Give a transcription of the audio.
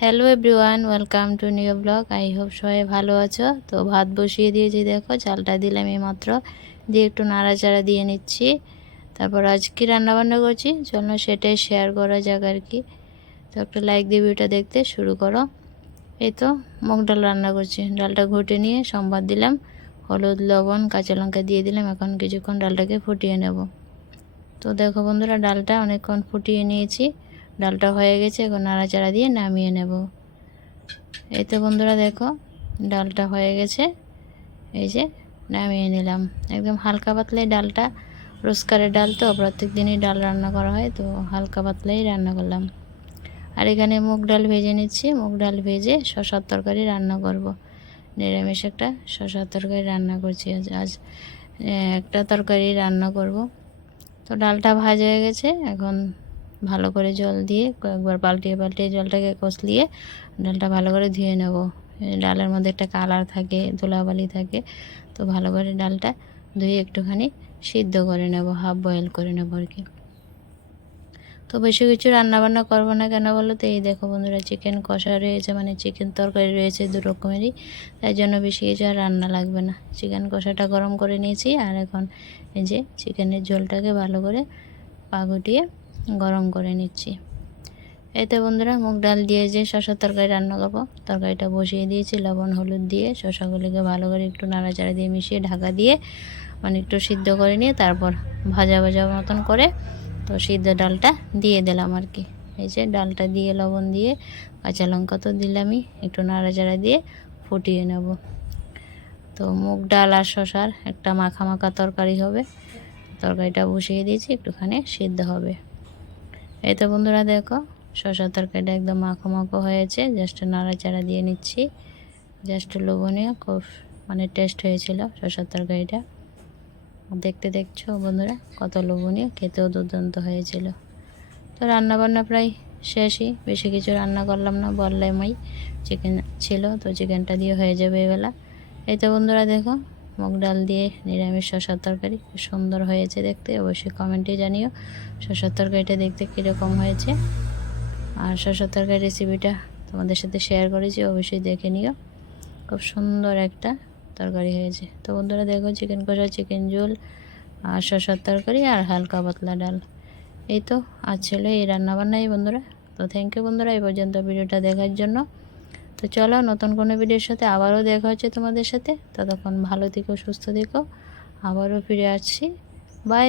Hello everyone, welcome to new blog. I hope সবাই ভালো আছো। তো ভাত বসিয়ে দিয়েছি, দেখো চালটা দিলাম এই মাত্র, দিয়ে একটু নাড়াচাড়া দিয়ে নিচ্ছি। তারপর আজ কি রান্নাবান্না করছি চলো সেটাই শেয়ার করা যাক আর কি। তো একটা লাইক দিয়ে ভিডিওটা দেখতে শুরু করো। এই তো মুগ ডাল রান্না করছি। ডালটা ঘুটে নিয়ে সম্বাদ দিলাম, হলুদ লবণ কাঁচা লঙ্কা দিয়ে দিলাম। এখন কিছুক্ষণ ডালটাকে ফুটিয়ে নেব। তো দেখো বন্ধুরা, ডালটা অনেকক্ষণ ফুটিয়ে নিয়েছি, ডালটা হয়ে গেছে। এখন নাড়াচাড়া দিয়ে নামিয়ে নেব। এই তো বন্ধুরা দেখো, ডালটা হয়ে গেছে, এই যে নামিয়ে নিলাম। একদম হালকা পাতলাই ডালটা, রোজকারের ডাল তো প্রত্যেক দিনই ডাল রান্না করা হয়, তো হালকা পাতলাই রান্না করলাম। আর এখানে মুগ ডাল ভেজে নিচ্ছি। মুগ ডাল ভেজে শসার তরকারি রান্না করব। নিরামিষ একটা শসার তরকারি রান্না করছি আজ একটা তরকারি রান্না করব। তো ডালটা ভাজা হয়ে গেছে। এখন ভালো করে জল দিয়ে কয়েকবার পাল্টিয়ে পাল্টিয়ে জলটাকে কষলিয়ে ডালটা ভালো করে ধুয়ে নেব। ডালের মধ্যে একটা কালার থাকে, ধুলাবালি থাকে, তো ভালো করে ডালটা ধুয়ে একটুখানি সিদ্ধ করে নেব, হাফ বয়েল করে নেব আর কি। তো বেশি কিছু রান্নাবান্না করবো না কেন বলো তো, এই দেখো বন্ধুরা, চিকেন কষা রয়েছে, মানে চিকেন তরকারি রয়েছে দু রকমেরই, তাই জন্য বেশি কিছু আর রান্না লাগবে না। চিকেন কষাটা গরম করে নিয়েছি, আর এখন এই যে চিকেনের ঝোলটাকে ভালো করে পাগুটিয়ে গরম করে নিচ্ছি। এই তো বন্ধুরা, মুগ ডাল দিয়ে যে শসার তরকারি রান্না করবো, তরকারিটা বসিয়ে দিয়েছি। লবণ হলুদ দিয়ে শসাগুলিকে ভালো করে একটু নাড়াচাড়া দিয়ে মিশিয়ে ঢাকা দিয়ে মানে একটু সিদ্ধ করে নিয়ে তারপর ভাজা ভাজা মতন করে তো সিদ্ধ ডালটা দিয়ে দিলাম আর কি। এই যে ডালটা দিয়ে লবণ দিয়ে কাঁচা লঙ্কা তো দিলামই, একটু নাড়াচাড়া দিয়ে ফুটিয়ে নেব। তো মুগ ডাল আর শসার একটা মাখা মাখা তরকারি হবে। তরকারিটা বসিয়ে দিয়েছি, একটুখানি সিদ্ধ হবে। এই তো বন্ধুরা দেখো, শসার তরকারিটা একদম মাখো মাখো হয়েছে, জাস্ট নাড়াচাড়া দিয়ে নিচ্ছি। জাস্ট লোভনীয়, খুব মানে টেস্ট হয়েছিল শসার তরকারিটা। দেখতে দেখছো বন্ধুরা কত লোভনীয়, খেতেও দুর্দান্ত হয়েছিল। তো রান্নাবান্না প্রায় শেষই, বেশি কিছু রান্না করলাম না, বললামই চিকেন ছিল, তো চিকেনটা দিয়ে হয়ে যাবে এবেলা। এই তো বন্ধুরা দেখো, মুগ ডাল দিয়ে নিরামিষ শসার তরকারি খুব সুন্দর হয়েছে দেখতে। অবশ্যই কমেন্টে জানিও শসার তরকারিটা দেখতে কীরকম হয়েছে। আর শসার তরকারি রেসিপিটা তোমাদের সাথে শেয়ার করেছি, অবশ্যই দেখে নিও। খুব সুন্দর একটা তরকারি হয়েছে। তো বন্ধুরা দেখো, চিকেন কষা, চিকেন ঝোল আর শসার তরকারি আর হালকা পাতলা ডাল, এই তো আজ ছিল এই রান্নাবান্নাই বন্ধুরা। তো থ্যাংক ইউ বন্ধুরা এই পর্যন্ত ভিডিওটা দেখার জন্য। তো চলো নতুন কোনো ভিডিওর সাথে আবারও দেখা হচ্ছে তোমাদের সাথে। ততক্ষণ ভালো থেকো, সুস্থ থেকো, আবারও ফিরে আসছি। বাই।